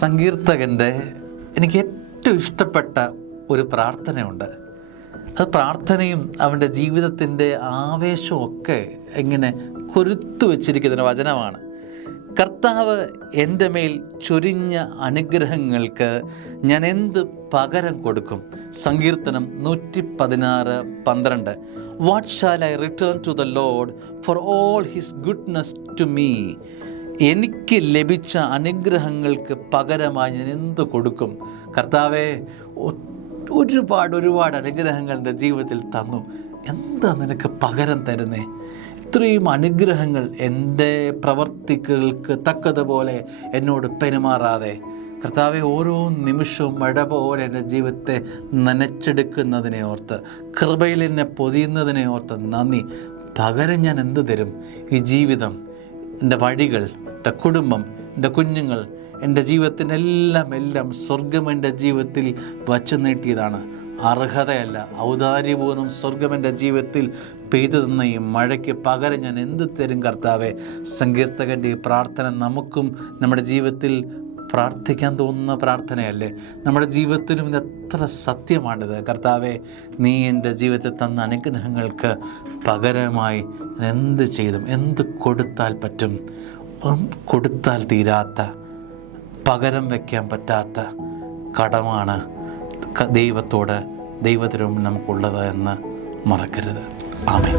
സങ്കീർത്തകൻ്റെ എനിക്ക് ഏറ്റവും ഇഷ്ടപ്പെട്ട ഒരു പ്രാർത്ഥനയുണ്ട്. അത് പ്രാർത്ഥനയും അവൻ്റെ ജീവിതത്തിൻ്റെ ആവേശവും ഒക്കെ ഇങ്ങനെ കൊരുത്തു വച്ചിരിക്കുന്ന വചനമാണ്. കർത്താവ് എൻ്റെ മേൽ ചൊരിഞ്ഞ അനുഗ്രഹങ്ങൾക്ക് ഞാൻ എന്ത് പകരം കൊടുക്കും? സങ്കീർത്തനം 116:12. What shall I return to the Lord for all his goodness to me? എനിക്ക് ലഭിച്ച അനുഗ്രഹങ്ങൾക്ക് പകരമായി ഞാൻ എന്ത് കൊടുക്കും? കർത്താവേ, ഒരുപാട് അനുഗ്രഹങ്ങൾ എൻ്റെ ജീവിതത്തിൽ തന്നു, എന്താ നിനക്ക് പകരം തരുന്നേ? ഇത്രയും അനുഗ്രഹങ്ങൾ എൻ്റെ പ്രവർത്തികൾക്ക് തക്കതുപോലെ എന്നോട് പെരുമാറാതെ കർത്താവെ, ഓരോ നിമിഷവും മഴ പോലെ എൻ്റെ ജീവിതത്തെ നനച്ചെടുക്കുന്നതിനെ ഓർത്ത്, കൃപയിൽ എന്നെ പൊതിയുന്നതിനെ ഓർത്ത് നന്ദി. പകരം ഞാൻ എന്ത് തരും? ഈ ജീവിതം, എൻ്റെ വഴികൾ, എൻ്റെ കുടുംബം, എൻ്റെ കുഞ്ഞുങ്ങൾ, എൻ്റെ ജീവിതത്തിൻ്റെ എല്ലാം സ്വർഗം എൻ്റെ ജീവിതത്തിൽ വച്ചു നീട്ടിയതാണ്. അർഹതയല്ല, ഔദാര്യപൂർവ്വം സ്വർഗം എൻ്റെ ജീവിതത്തിൽ പെയ്തു തന്ന ഈ മഴയ്ക്ക് പകരം ഞാൻ എന്ത് തരും കർത്താവെ? സങ്കീർത്തകൻ്റെ ഈ പ്രാർത്ഥന നമുക്കും നമ്മുടെ ജീവിതത്തിൽ പ്രാർത്ഥിക്കാൻ തോന്നുന്ന പ്രാർത്ഥനയല്ലേ? നമ്മുടെ ജീവിതത്തിലും ഇത് എത്ര സത്യമാണിത്. കർത്താവെ, നീ എൻ്റെ ജീവിതത്തിൽ തന്ന അനുഗ്രഹങ്ങൾക്ക് പകരമായി ഞാൻ എന്ത് ചെയ്തും, എന്ത് കൊടുത്താൽ പറ്റും? കൊടുത്താൽ തീരാത്ത, പകരം വയ്ക്കാൻ പറ്റാത്ത കടമാണ് ദൈവത്തോട്, ദൈവത്തിനും നമുക്കുള്ളത് എന്ന് മറക്കരുത്. ആമേൻ.